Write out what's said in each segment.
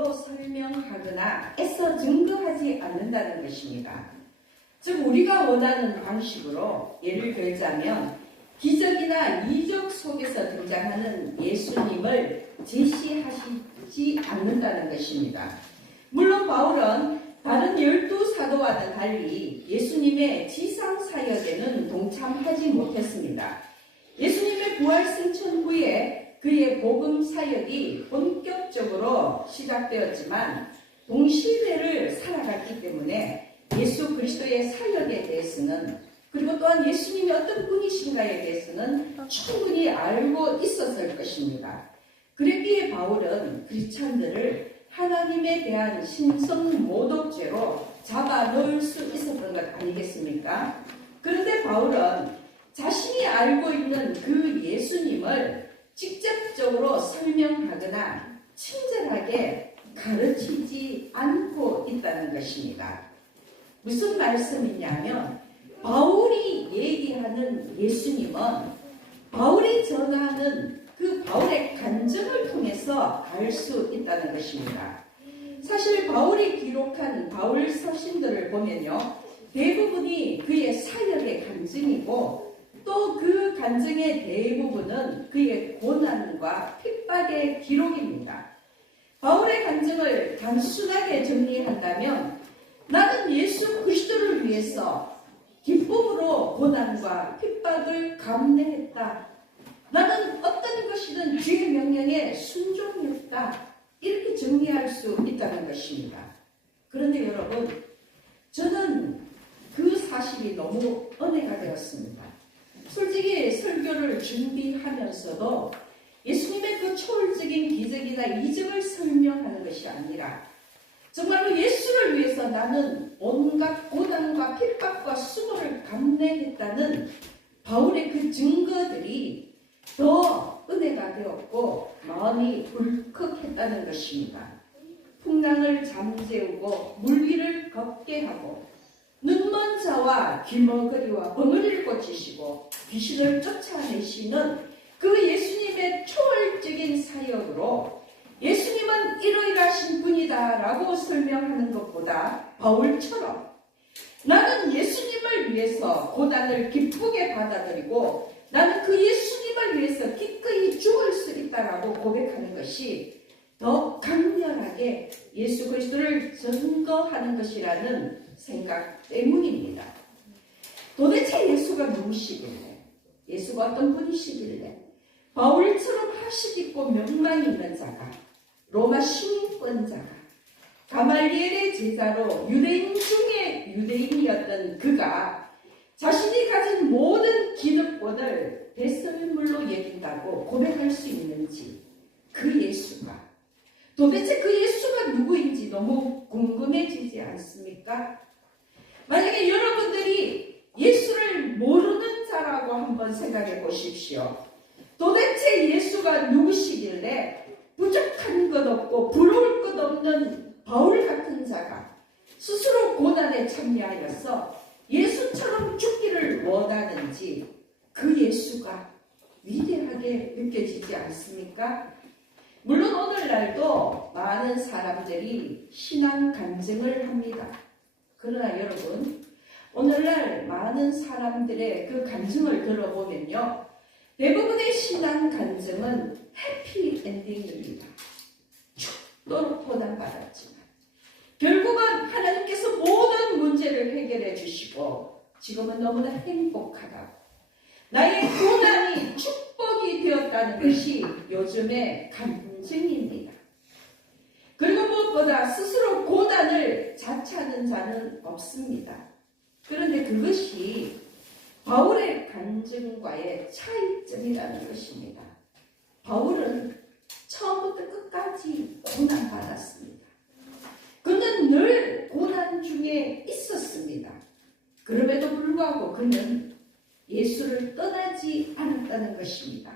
기적으로 설명하거나 애써 증거하지 않는다는 것입니다. 즉 우리가 원하는 방식으로 예를 들자면 기적이나 이적 속에서 등장하는 예수님을 제시하시지 않는다는 것입니다. 물론 바울은 다른 12사도와는 달리 예수님의 지상사역에는 동참하지 못했습니다. 예수님의 부활승천 후에 그의 복음 사역이 본격적으로 시작되었지만 동시대를 살아갔기 때문에 예수 그리스도의 사역에 대해서는 그리고 또한 예수님이 어떤 분이신가에 대해서는 충분히 알고 있었을 것입니다. 그랬기에 바울은 크리스찬들을 하나님에 대한 신성 모독죄로 잡아 넣을 수 있었던 것 아니겠습니까? 그런데 바울은 자신이 알고 있는 그 예수님을 직접적으로 설명하거나 친절하게 가르치지 않고 있다는 것입니다. 무슨 말씀이냐면 바울이 얘기하는 예수님은 바울이 전하는 그 바울의 간증을 통해서 알 수 있다는 것입니다. 사실 바울이 기록한 바울 서신들을 보면요, 대부분이 그의 사역의 간증이고 또 그 간증의 대부분은 그의 고난과 핍박의 기록입니다. 바울의 간증을 단순하게 정리한다면 나는 예수 그리스도를 위해서 기쁨으로 고난과 핍박을 감내했다. 나는 어떤 것이든 주의 명령에 순종했다. 이렇게 정리할 수 있다는 것입니다. 그런데 여러분, 저는 그 사실이 너무 은혜가 되었습니다. 솔직히 설교를 준비하면서도 예수님의 그 초월적인 기적이나 이적을 설명하는 것이 아니라 정말로 예수를 위해서 나는 온갖 고난과 핍박과 수고를 감내했다는 바울의 그 증거들이 더 은혜가 되었고 마음이 울컥했다는 것입니다. 풍랑을 잠재우고 물 위를 걷게 하고 눈먼 자와 귀머거리와 벙어리를 고치시고 귀신을 쫓아내시는 그 예수님의 초월적인 사역으로 예수님은 이러이러하신 분이다 라고 설명하는 것보다 바울처럼 나는 예수님을 위해서 고난을 기쁘게 받아들이고 나는 그 예수님을 위해서 기꺼이 죽을 수 있다라고 고백하는 것이 더 강렬하게 예수 그리스도를 증거하는 것이라는 생각 때문입니다. 도대체 예수가 누구시길래, 예수가 어떤 분이시길래 바울처럼 하식 있고 명망 있는 자가, 로마 시민권자가, 가말리엘의 제자로 유대인 중에 유대인이었던 그가 자신이 가진 모든 기득권을 배설물로 여긴다고 고백할 수 있는지, 그 예수가 도대체 그 예수가 누구인지 너무 궁금해지지 않습니까? 만약에 여러분들이 예수를 모르는 자라고 한번 생각해 보십시오. 도대체 예수가 누구시길래 부족한 것 없고 부러울 것 없는 바울 같은 자가 스스로 고난에 참여하여서 예수처럼 죽기를 원하는지 그 예수가 위대하게 느껴지지 않습니까? 물론 오늘날도 많은 사람들이 신앙 간증을 합니다. 그러나 여러분, 오늘날 많은 사람들의 그 간증을 들어보면요, 대부분의 신앙 간증은 해피엔딩입니다. 죽도록 고난받았지만 결국은 하나님께서 모든 문제를 해결해 주시고 지금은 너무나 행복하다고, 나의 고난이 축복이 되었다는 것이 요즘의 간증입니다. 그리고 무엇보다 스스로 고난을 자처하는 자는 없습니다. 그런데 그것이 바울의 간증과의 차이점이라는 것입니다. 바울은 처음부터 끝까지 고난받았습니다. 그는 늘 고난 중에 있었습니다. 그럼에도 불구하고 그는 예수를 떠나지 않았다는 것입니다.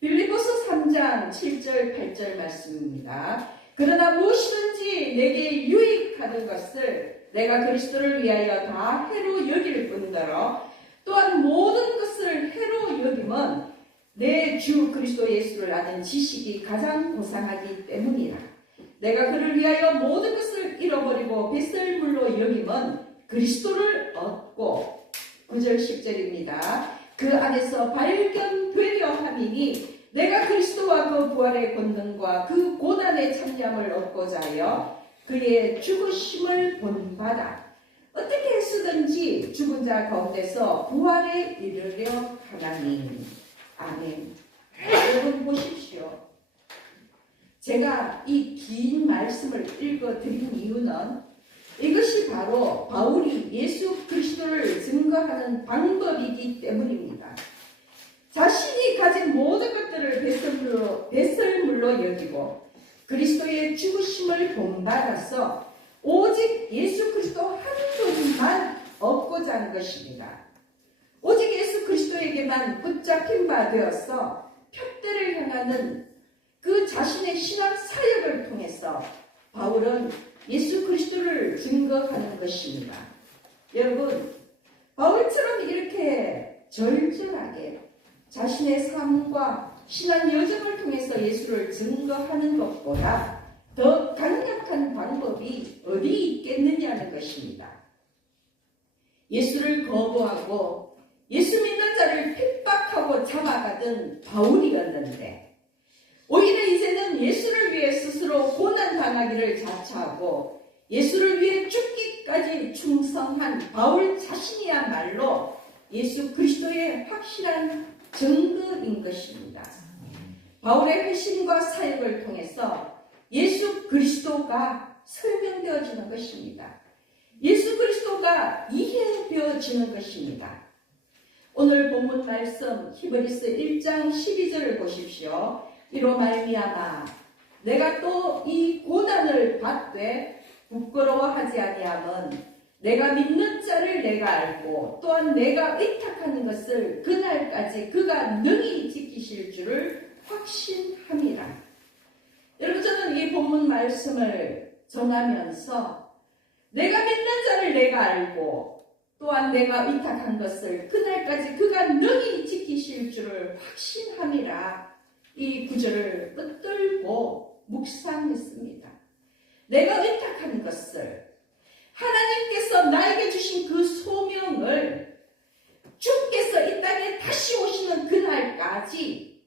빌립보서 3장 7절 8절 말씀입니다. 그러나 무엇이든지 내게 유익하는 것을 내가 그리스도를 위하여 다 해로 여길 뿐더러 또한 모든 것을 해로 여김은 내 주 그리스도 예수를 아는 지식이 가장 고상하기 때문이라. 내가 그를 위하여 모든 것을 잃어버리고 뱃설물로 여김은 그리스도를 얻고 9절 10절입니다. 그 안에서 발견되려 함이니 내가 그리스도와 그 부활의 권능과 그 고난의 참여함을 얻고자 하여 그의 죽으심을 본받아 어떻게 쓰든지 죽은 자 가운데서 부활에 이르려 하나니. 아멘. 여러분 보십시오. 제가 이 긴 말씀을 읽어드린 이유는 이것이 바로 바울이 예수 그리스도를 증거하는 방법이기 때문입니다. 자신이 가진 모든 것들을 뱃설물로 여기고 그리스도의 죽으심을 본받아서 오직 예수 그리스도 한 분만 얻고자 하는 것입니다. 오직 예수 그리스도에게만 붙잡힌 바 되어서 표대를 향하는 그 자신의 신앙 사역을 통해서 바울은 예수 그리스도를 증거하는 것입니다. 여러분, 바울처럼 이렇게 절절하게 자신의 삶과 신앙 여정을 통해서 예수를 증거하는 것보다 더 강력한 방법이 어디 있겠느냐는 것입니다. 예수를 거부하고 예수 믿는 자를 핍박하고 잡아가던 바울이었는데 오히려 이제는 예수를 위해 스스로 고난당하기를 자처하고 예수를 위해 죽기까지 충성한 바울 자신이야말로 예수 그리스도의 확실한 증거인 것입니다. 바울의 회심과 사역을 통해서 예수 그리스도가 설명되어지는 것입니다. 예수 그리스도가 이해되어지는 것입니다. 오늘 본문 말씀 히브리서 1장 12절을 보십시오. 이로 말미암아 내가 또 이 고난을 받되 부끄러워하지 아니함은 내가 믿는 자를 내가 알고 또한 내가 의탁하는 것을 그날까지 그가 능히 지키실 줄을 확신함이라. 여러분, 저는 이 본문 말씀을 전하면서 내가 믿는 자를 내가 알고 또한 내가 의탁한 것을 그날까지 그가 능히 지키실 줄을 확신함이라. 이 구절을 붙들고 묵상했습니다. 내가 의탁한 것을, 하나님께서 나에게 주신 그 소명을 주께서 이 땅에 다시 오시는 그날까지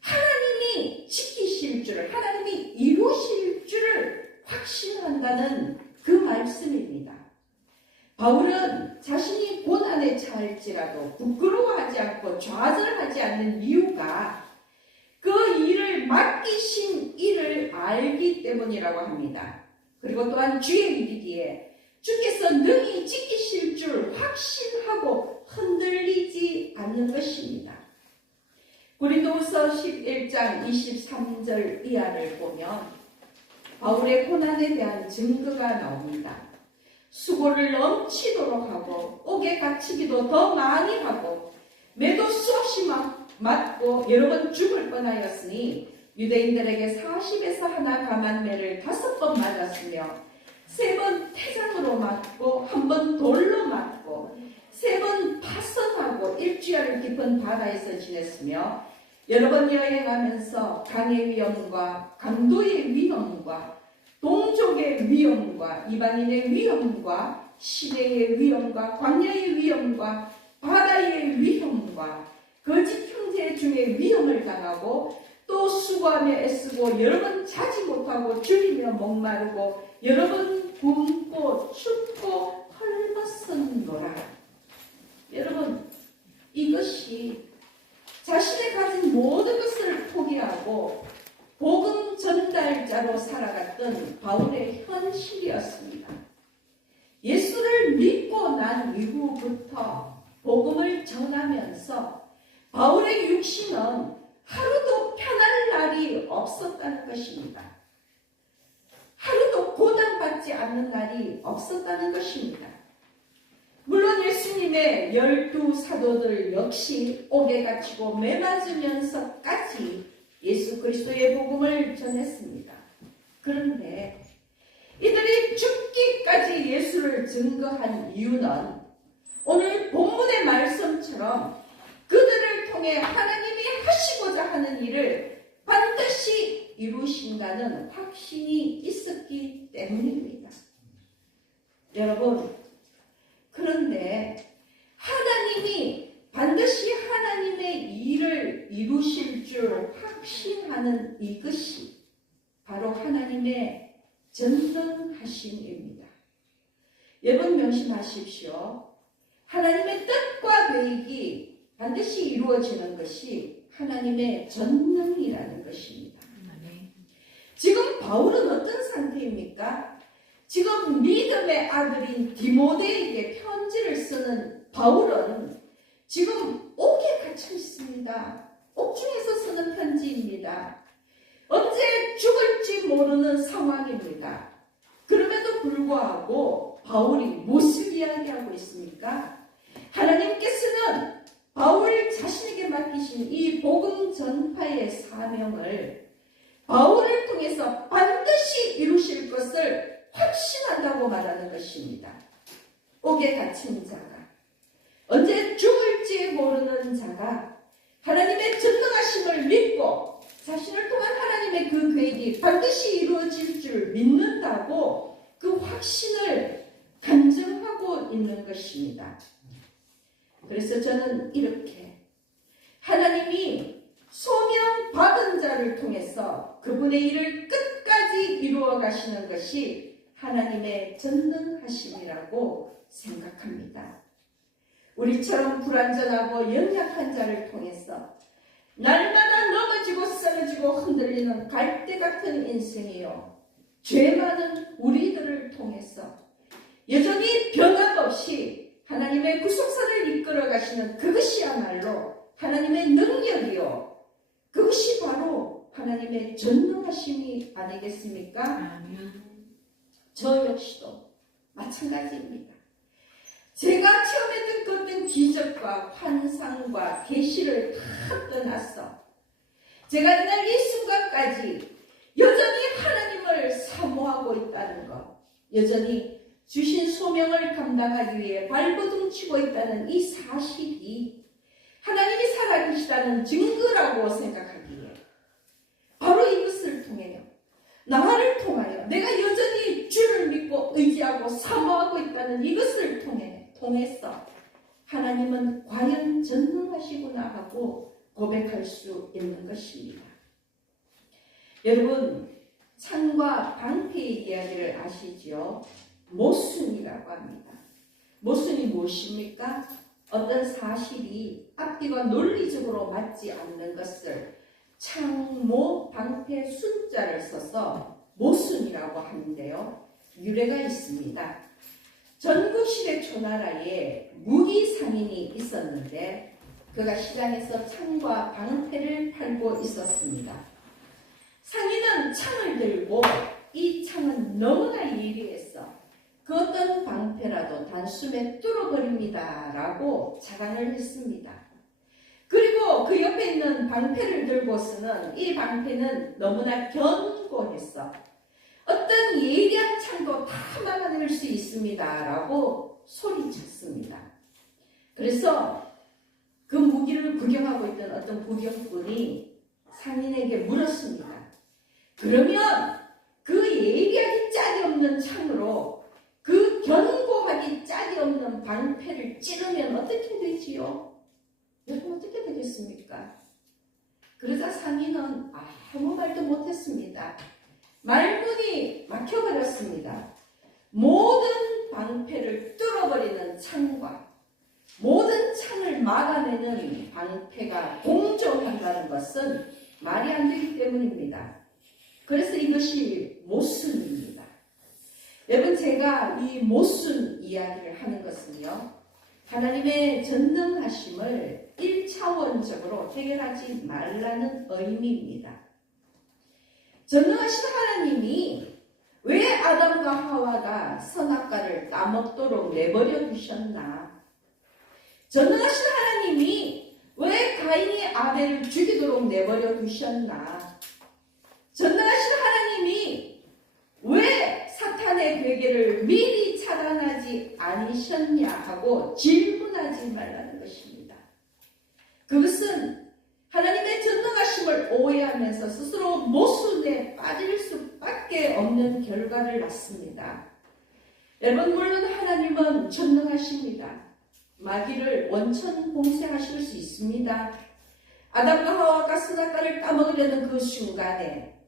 하나님이 지키실 줄을, 하나님이 이루실 줄을 확신한다는 그 말씀입니다. 바울은 자신이 고난에 처할지라도 부끄러워하지 않고 좌절하지 않는 이유가 그 일을 맡기신 일을 알기 때문이라고 합니다. 그리고 또한 주의 일이기에 주께서 능히 지키실 줄 확신하고 흔들리지 않는 것입니다. 고린도후서 11장 23절 이하를 보면 바울의 고난에 대한 증거가 나옵니다. 수고를 넘치도록 하고 옥에 갇히기도 더 많이 하고 매도 수없이 맞고 여러 번 죽을 뻔하였으니 유대인들에게 40에서 하나 감한 매를 5번 맞았으며 3번 태장으로 맞고 1번 돌로 맞고 3번 파선하고 일주일을 깊은 바다에서 지냈으며 여러 번 여행하면서 강의 위험과 강도의 위험과 동족의 위험과 이방인의 위험과 시대의 위험과 광야의 위험과 바다의 위험과 거짓 형제 중에 위험을 당하고 또 수고하며 애쓰고 여러 번 자지 못하고 줄이며 목마르고 여러 번 굶고 춥고 헐벗었노라. 여러분, 이것이 자신의 가진 모든 것을 포기하고 복음 전달자로 살아갔던 바울의 현실이었습니다. 예수를 믿고 난 이후부터 복음을 전하면서 바울의 육신은 하루도 편할 날이 없었다는 것입니다. 하루도 고난받지 않는 날이 없었다는 것입니다. 물론 예수님의 12 사도들 역시 옥에 갇히고 매 맞으면서까지 예수 그리스도의 복음을 전했습니다. 그런데 이들이 죽기까지 예수를 증거한 이유는 오늘 본문의 말씀처럼 그들을 통해 하나님이 하시고자 하는 일을 반드시 이루신다는 확신이 있었기 때문입니다. 여러분, 그런데 하나님이 반드시 하나님의 일을 이루실 줄 확신하는 이것이 바로 하나님의 전능하심입니다. 여러분 명심하십시오. 하나님의 뜻과 계획이 반드시 이루어지는 것이 하나님의 전능이라는 것입니다. 지금 바울은 어떤 상태입니까? 지금 믿음의 아들인 디모데에게 편지를 쓰는 바울은 지금 옥에 갇혀 있습니다. 옥중에서 쓰는 편지입니다. 언제 죽을지 모르는 상황입니다. 그럼에도 불구하고 바울이 무엇을 이야기하고 있습니까? 하나님께서는 바울 자신에게 맡기신 이 복음 전파의 사명을 바울을 통해서 반드시 이루실 것을 확신한다고 말하는 것입니다. 옥에 갇힌 자가, 언제 죽을지 모르는 자가 하나님의 전능하심을 믿고 자신을 통한 하나님의 그 계획이 반드시 이루어질 줄 믿는다고 그 확신을 간증하고 있는 것입니다. 그래서 저는 이렇게 하나님이 소명 받은 자를 통해서 그분의 일을 끝까지 이루어 가시는 것이 하나님의 전능하심이라고 생각합니다. 우리처럼 불완전하고 연약한 자를 통해서 날마다 넘어지고 쓰러지고 흔들리는 갈대 같은 인생이요, 죄 많은 우리들을 통해서 여전히 변함없이 하나님의 구속사를 이끌어 가시는 그것이야말로 하나님의 능력이요, 그것이 바로 하나님의 전능하심이 아니겠습니까? 아멘. 저 역시도 마찬가지입니다. 제가 체험했던 그 어떤 기적과 환상과 계시를 다 떠나서 제가 이날 이 순간까지 여전히 하나님을 사모하고 있다는 것, 여전히 주신 소명을 감당하기 위해 발버둥치고 있다는 이 사실이 하나님이 살아계시다는 증거라고 생각하기에 바로 이것을 통해요, 나를 통하여 내가 여전히 주를 믿고 의지하고 사모하고 있다는 이것을 통해서 하나님은 과연 전능하시구나 하고 고백할 수 있는 것입니다. 여러분, 창과 방패의 이야기를 아시죠? 모순이라고 합니다. 모순이 무엇입니까? 어떤 사실이 앞뒤가 논리적으로 맞지 않는 것을 창, 모, 방패 순자를 써서 모순이라고 하는데요, 유래가 있습니다. 전국시대 초나라에 무기 상인이 있었는데 그가 시장에서 창과 방패를 팔고 있었습니다. 상인은 창을 들고 이 창은 너무나 예리해서 그 어떤 방패라도 단숨에 뚫어버립니다 라고 자랑을 했습니다. 그리고 그 옆에 있는 방패를 들고서는 이 방패는 너무나 견고해서 어떤 예리한 창도 다 막아낼 수 있습니다 라고 소리쳤습니다. 그래서 그 무기를 구경하고 있던 어떤 구경꾼이 상인에게 물었습니다. 그러면 그 예리하기 짝이 없는 창으로 그 견고하기 짝이 없는 방패를 찌르면 어떻게 되지요? 여러분, 어떻게 되겠습니까? 그러자 상인은 아무 말도 못했습니다. 말문이 막혀버렸습니다. 모든 방패를 뚫어버리는 창과 모든 창을 막아내는 방패가 공존한다는 것은 말이 안 되기 때문입니다. 그래서 이것이 모순입니다. 여러분, 제가 이 모순 이야기를 하는 것은요, 하나님의 전능하심을 1차원적으로 해결하지 말라는 의미입니다. 전능하신 하나님이 왜 아담과 하와가 선악과를 따먹도록 내버려 두셨나? 전능하신 하나님이 왜 가인이 아벨을 죽이도록 내버려 두셨나? 전능하신 하나님이 왜 사탄의 괴계를 미리 차단하지 않으셨냐 하고 질문하지 말라는 것입니다. 그것은 하나님의 전능하심을 오해하면서 스스로 모순에 결과를 낳습니다. 여러분, 물론 하나님은 전능하십니다. 마귀를 원천 봉쇄하실 수 있습니다. 아담과 하와가 선악과를 따먹으려는 그 순간에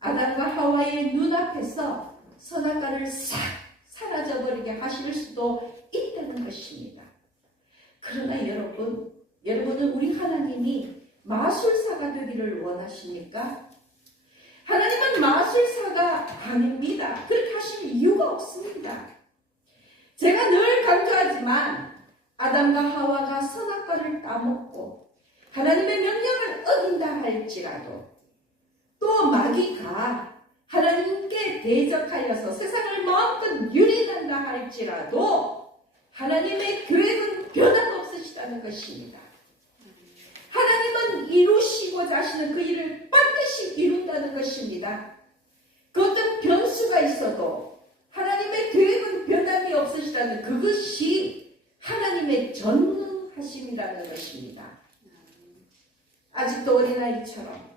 아담과 하와의 눈앞에서 선악과를 싹 사라져버리게 하실 수도 있다는 것입니다. 그러나 여러분은 우리 하나님이 마술사가 되기를 원하십니까? 하나님은 마술사가 아닙니다. 그렇게 하실 이유가 없습니다. 제가 늘 강조하지만 아담과 하와가 선악과를 따먹고 하나님의 명령을 어긴다 할지라도 또 마귀가 하나님께 대적하여서 세상을 마음껏 유린한다 할지라도 하나님의 계획은 변화가 없으시다는 것입니다. 하나님은 이루시고자 하시는 그 일을 반드시 이룬다는 것입니다. 그 어떤 변수가 있어도 하나님의 계획은 변함이 없으시다는 그것이 하나님의 전능하심이라는 것입니다. 아직도 어린아이처럼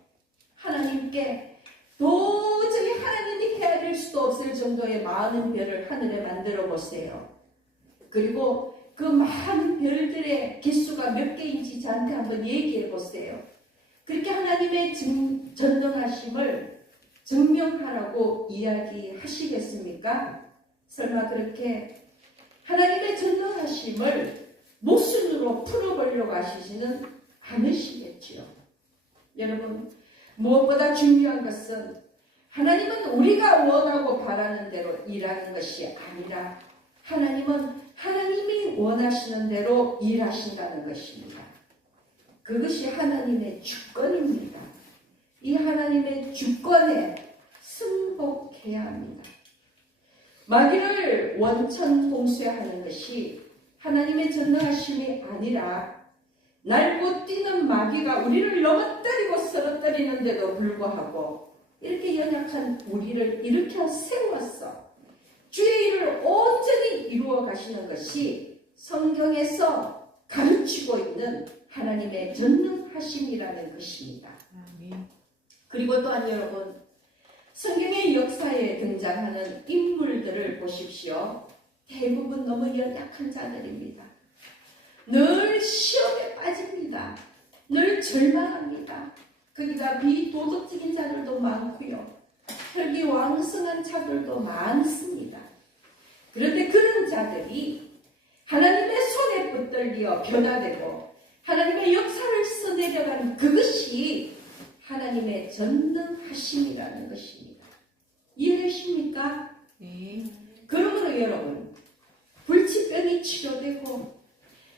하나님께 도저히 하나님이 헤아릴 수도 없을 정도의 많은 별을 하늘에 만들어 보세요. 그리고 그 많은 별들의 개수가 몇 개인지 저한테 한번 얘기해 보세요. 그렇게 하나님의 전능하심을 증명하라고 이야기하시겠습니까? 설마 그렇게 하나님의 전능하심을 모순으로 풀어보려고 하시지는 않으시겠지요. 여러분, 무엇보다 중요한 것은 하나님은 우리가 원하고 바라는 대로 일하는 것이 아니라 하나님은 하나님이 원하시는 대로 일하신다는 것입니다. 그것이 하나님의 주권입니다. 이 하나님의 주권에 승복해야 합니다. 마귀를 원천 봉쇄하는 것이 하나님의 전능하심이 아니라 날고 뛰는 마귀가 우리를 넘어뜨리고 쓰러뜨리는데도 불구하고 이렇게 연약한 우리를 일으켜 세워서 주의 일을 온전히 이루어 가시는 것이 성경에서 가르치고 있는 하나님의 전능하심이라는 것입니다. 그리고 또한 여러분, 성경의 역사에 등장하는 인물들을 보십시오. 대부분 너무 연약한 자들입니다. 늘 시험에 빠집니다. 늘 절망합니다. 거기다 비도덕적인 자들도 많고요. 혈기왕성한 자들도 많습니다. 그런데 그런 자들이 하나님의 손에 붙들려 변화되고 하나님의 역사를 써내려가는 그것이 하나님의 전능하심이라는 것입니다. 이해하십니까? 네. 그러므로 여러분, 불치병이 치료되고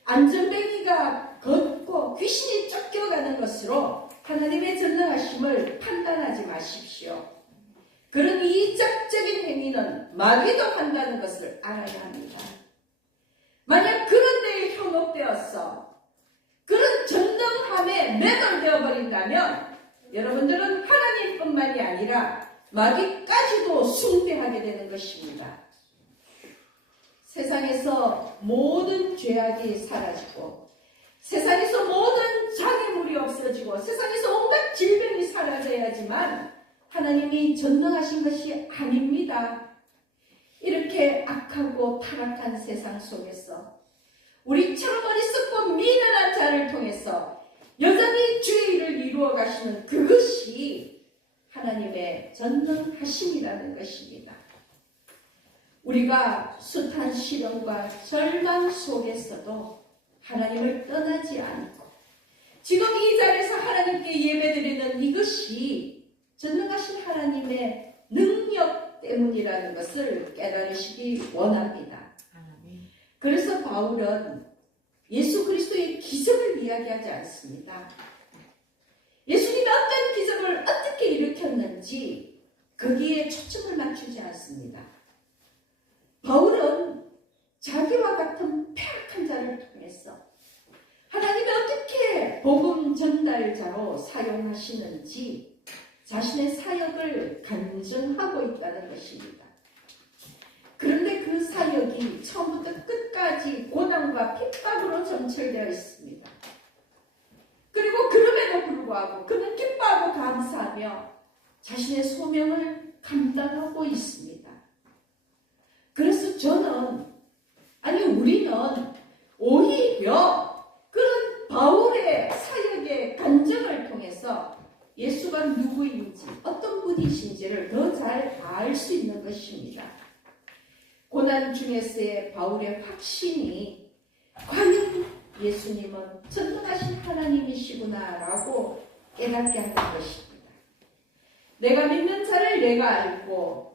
안전뱅이가 걷고 귀신이 쫓겨가는 것으로 하나님의 전능하심을 판단하지 마십시오. 그런 이적적인 행위는 마귀도 한다는 것을 알아야 합니다. 만약 그런 데에 현혹되어서 그런 전능함에 매몰되어 버린다면 여러분들은 하나님뿐만이 아니라 마귀까지도 숭배하게 되는 것입니다. 세상에서 모든 죄악이 사라지고 세상에서 모든 장애물이 없어지고 세상에서 온갖 질병이 사라져야지만 하나님이 전능하신 것이 아닙니다. 이렇게 악하고 타락한 세상 속에서 우리처럼 어리석고 미련한 자를 통해서 여전히 주의 일을 이루어 가시는 그것이 하나님의 전능하심이라는 것입니다. 우리가 숱한 시련과 절망 속에서도 하나님을 떠나지 않고 지금 이 자리에서 하나님께 예배드리는 이것이 전능하신 하나님의 능력 때문이라는 것을 깨달으시기 원합니다. 그래서 바울은 예수 그리스도의 기적을 이야기하지 않습니다. 예수님이 어떤 기적을 어떻게 일으켰는지 거기에 초점을 맞추지 않습니다. 바울은 자기와 같은 폐악한 자를 통해서 하나님이 어떻게 복음 전달자로 사용하시는지 자신의 사역을 간증하고 있다는 것입니다. 그런데 그 사역이 처음부터 끝까지 고난과 핍박으로 점철되어 있습니다. 그리고 그럼에도 불구하고 그는 기뻐하고 감사하며 자신의 소명을 감당하고 있습니다. 그래서 우리는 오히려 그런 바울의 사역의 간증을 통해서 예수가 누구인지, 어떤 분이신지를 더 잘 알 수 있는 것입니다. 고난 중에서의 바울의 확신이 과연 예수님은 전능하신 하나님이시구나라고 깨닫게 하는 것입니다. 내가 믿는 자를 내가 알고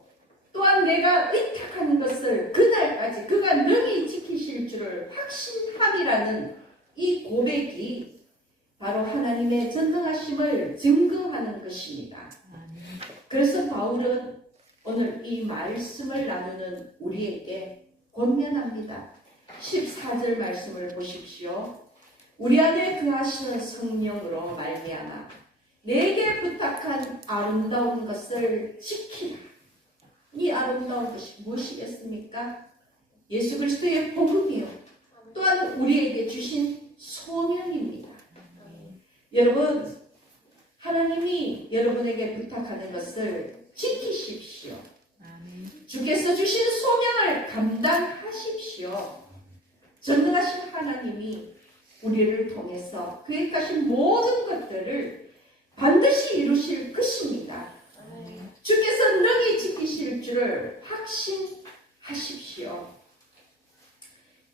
또한 내가 의탁한 것을 그날까지 그가 능히 지키실 줄을 확신함이라는 이 고백이 바로 하나님의 전능하심을 증거하는 것입니다. 그래서 바울은 오늘 이 말씀을 나누는 우리에게 권면합니다. 14절 말씀을 보십시오. 우리 안에 그하시는 성령으로 말미암아 내게 부탁한 아름다운 것을 지키라. 이 아름다운 것이 무엇이겠습니까? 예수 그리스도의 복음이요. 또한 우리에게 주신 소명입니다. 여러분, 하나님이 여러분에게 부탁하는 것을 지키십시오. 주께서 주신 소명을 감당하십시오. 전능하신 하나님이 우리를 통해서 계획하신 모든 것들을 반드시 이루실 것입니다. 주께서 능히 지키실 줄을 확신하십시오.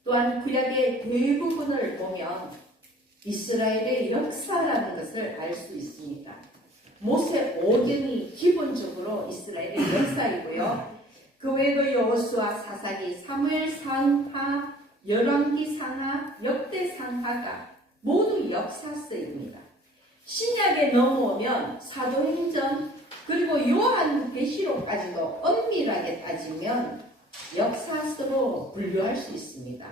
또한 구약의 대부분을 보면 이스라엘의 역사라는 것을 알 수 있습니다. 모세 오경이 기본적으로 이스라엘의 역사이고요. 그 외에도 여호수아, 사사기, 사무엘 상하, 열왕기 상하, 역대 상하가 모두 역사서입니다. 신약에 넘어오면 사도행전 그리고 요한계시록까지도 엄밀하게 따지면 역사서로 분류할 수 있습니다.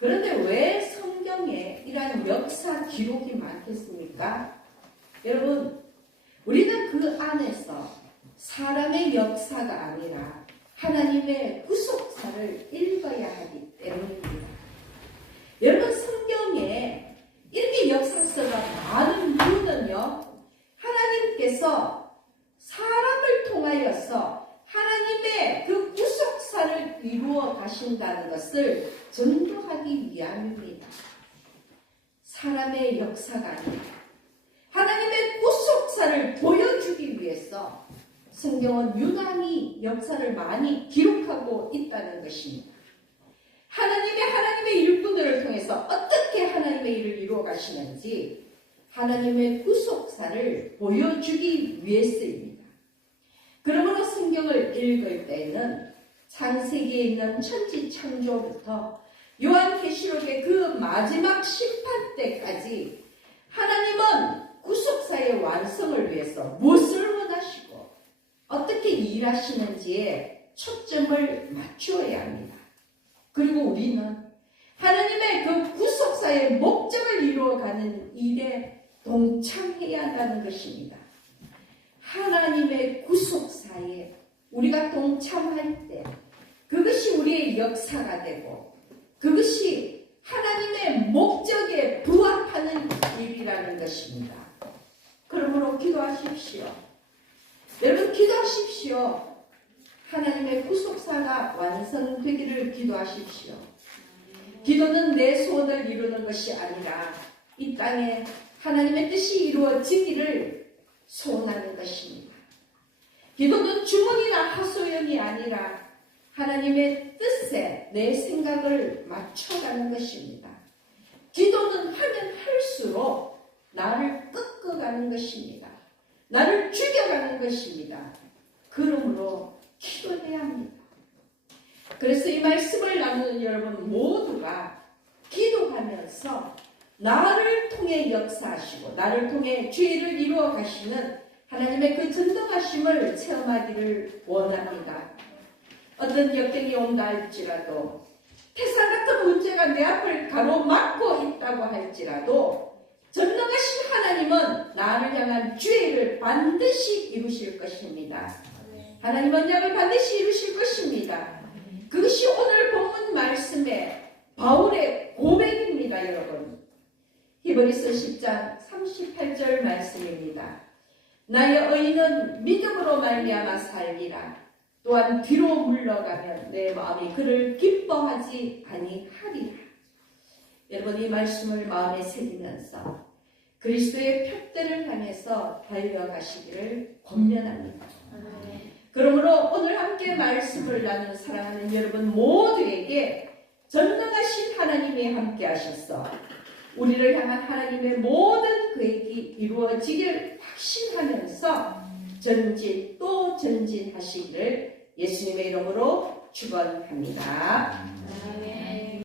그런데 왜 성경에 이러한 역사 기록이 많겠습니까? 여러분, 우리는 그 안에서 사람의 역사가 아니라 하나님의 구속사를 읽어야 하기 때문입니다. 여러분, 성경에 이렇게 역사서가 많은 이유는요, 하나님께서 사람을 통하여서 하나님의 그 구속사를 이루어 가신다는 것을 전도하기 위함입니다. 사람의 역사가 아니라 하나님의 구속사를 보여주기 위해서 성경은 유난히 역사를 많이 기록하고 있다는 것입니다. 하나님의 일꾼들을 통해서 어떻게 하나님의 일을 이루어 가시는지 하나님의 구속사를 보여주기 위해서입니다. 그러므로 성경을 읽을 때에는 창세기에 있는 천지 창조부터 요한계시록의 그 마지막 심판 때까지 하나님은 구속사의 완성을 위해서 무엇을 원하시고 어떻게 일하시는지에 초점을 맞추어야 합니다. 그리고 우리는 하나님의 그 구속사의 목적을 이루어가는 일에 동참해야 한다는 것입니다. 하나님의 구속사에 우리가 동참할 때 그것이 우리의 역사가 되고 그것이 하나님의 목적에 부합하는 일이라는 것입니다. 그러므로 기도하십시오. 여러분, 기도하십시오. 하나님의 구속사가 완성되기를 기도하십시오. 기도는 내 소원을 이루는 것이 아니라 이 땅에 하나님의 뜻이 이루어지기를 소원하는 것입니다. 기도는 주문이나 하소연이 아니라 하나님의 뜻에 내 생각을 맞춰가는 것입니다. 기도는 하면 할수록 나를 꺾어가는 것입니다. 나를 죽여가는 것입니다. 그러므로 기도해야 합니다. 그래서 이 말씀을 나누는 여러분 모두가 기도하면서 나를 통해 역사하시고 나를 통해 죄를 이루어 가시는 하나님의 그 전능하심을 체험하기를 원합니다. 어떤 역경이 온다 할지라도 태산 같은 문제가 내 앞을 가로막고 있다고 할지라도 전능하신 하나님은 나를 향한 죄를 반드시 이루실 것입니다. 하나님 언약을 반드시 이루실 것입니다. 그것이 오늘 본문 말씀의 바울의 고백입니다. 여러분, 히브리서 10장 38절 말씀입니다. 나의 의인은 믿음으로 말미암아 살리라. 또한 뒤로 물러가면 내 마음이 그를 기뻐하지 아니하리라. 여러분, 이 말씀을 마음에 새기면서 그리스도의 푯대를 향해서 달려가시기를 권면합니다. 그러므로 오늘 함께 말씀을 나눈 사랑하는 여러분 모두에게 전능하신 하나님이 함께 하셔서 우리를 향한 하나님의 모든 계획이 이루어지길 확신하면서 전진 또 전진하시기를 예수님의 이름으로 축원합니다.